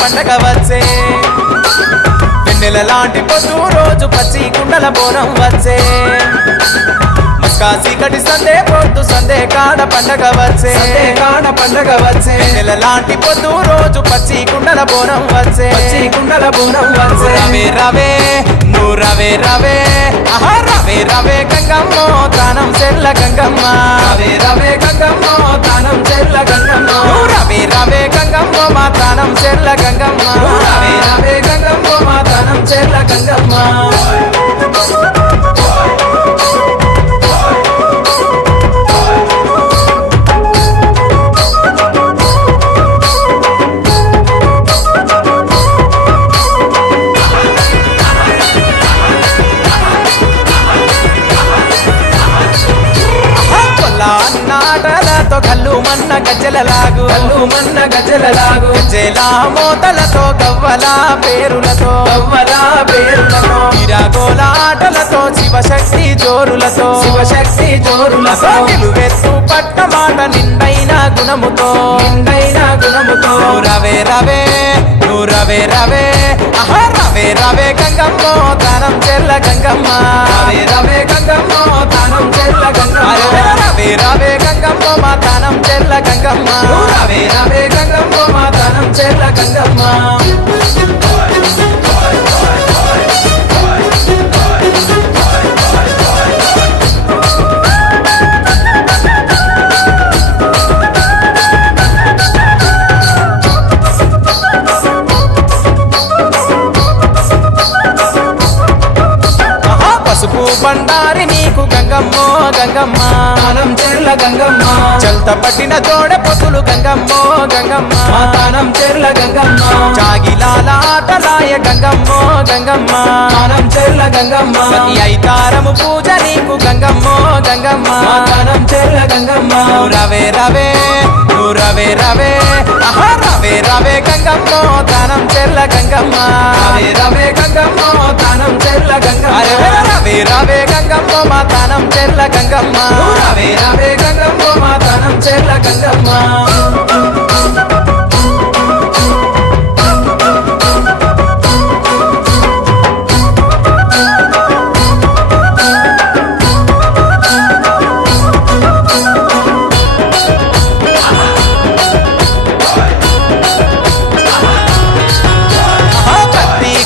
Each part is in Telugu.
పండగ వచ్చే వెన్నెల లాంటి పొద్దు రోజు పచ్చి కుండల బోనం వచ్చే మస్కాసి కటి సందే పొద్దు సందే కాడ పండగ వచ్చే వెన్నెల లాంటి పొద్దు రోజు పచ్చి కుండల బోనం వచ్చే రవే రవే నువ్వు రవే రవే ఆహా రవే రవే గంగమ్మో తానం చెల్ల గంగమ్మ రవే గంగమ్మో తానం చెల్ల గంగమ్మ రవే రవే గంగమ్మో మా తానం చెల్ల గంగమ్మ రవే గంగమ్మో మా తానం చెల్ల గంగమ్మ నాటలతో కల్లు మన్న గజ్జలలాగు గజ్జలా మోతలతో గవ్వల పేరులతో ఆటలతో శివశక్తి జోరులతో నిలువెత్తు పట్ట మాట నిండైన గుణముతో రవే రవే నువ్వు రవే రవే ఆహా రవే రవే గంగమ్మో తానం చెల్ల గంగమ్మ రవే గంగమ్మో తానం చెల్ల గంగమ్మ రవే రవే గంగమ్మో మా తానం చెల్ల గంగమ్మ రవే గంగమ్మో మా తానం చెల్ల గంగమ్మ పసుపు బండారి నీకు గంగమ్మో గంగమ్మ తానం చెల్ల గంగమ్మ చల్త పట్టిన తోడ పొతులు గంగమ్మో గంగమ్మ తానం చెల్ల గంగమ్మ చాగిలాల ఆటలాయ గంగమ్మో గంగమ్మ తానం చెల్ల గంగమ్మ ఐతారము పూజ నీకు గంగమ్మో గంగమ్మ తానం చెల్ల గంగమ్మ రవే రవే నువ్వు రవే రవే ఆహా రవే రవే గంగమ్మో తానం చెల్ల గంగమ్మ రవే గంగమ్మో తానం చెల్ల గంగమ్మ రవే రవే గంగమ్మో మా తానం చెల్ల గంగమ్మ రవే గంగమ్మో మా తానం చెల్ల గంగమ్మ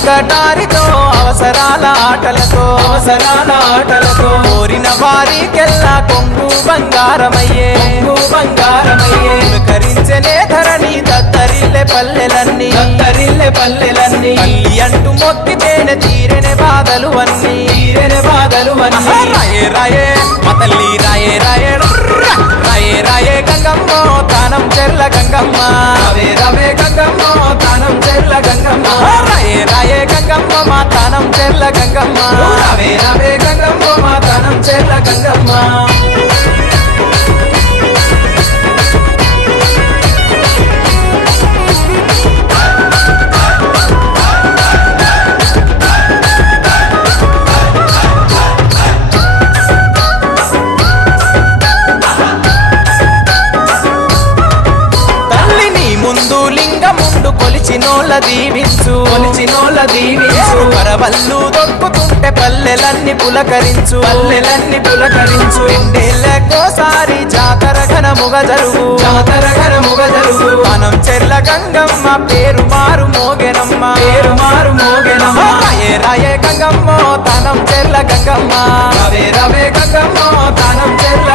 కటారితో అవసరాల ఆటలతో కోరిన వారికెల్లా కొంగు బంగారమయ్యే కరించనే ధరణి దత్తరిల్లె పల్లెలన్నీ పల్లి అంటూ మొక్కితేనే తీరెనే బాధలు అన్నీ రాయే రాయే మా తల్లి రాయే రాయే రాయే రాయే గంగమ్మో తానం చెల్ల గంగమ్మ రవే గంగమ్మో తానం చెల్ల గంగమ్మ రాయే రాయే గంగమ్మ మా తానం చెల్ల గంగమ్మ రవే గంగమ్మో మా తానం చెల్ల గంగమ్మ కొలిచినోళ్ళ దీవించు పరవళ్ళు దొక్కుతుంటే పల్లెలన్నీ పులకరించు రెండేళ్ళకోసారి జాతర ఘనముగా జరుగు మనం చెల్ల గంగమ్మ పేరు మారు మోగెనమ్మ రాయే రాయే గంగమ్మో తానం చెల్ల గంగమ్మ రవే గంగమ్మో తానం చెల్ల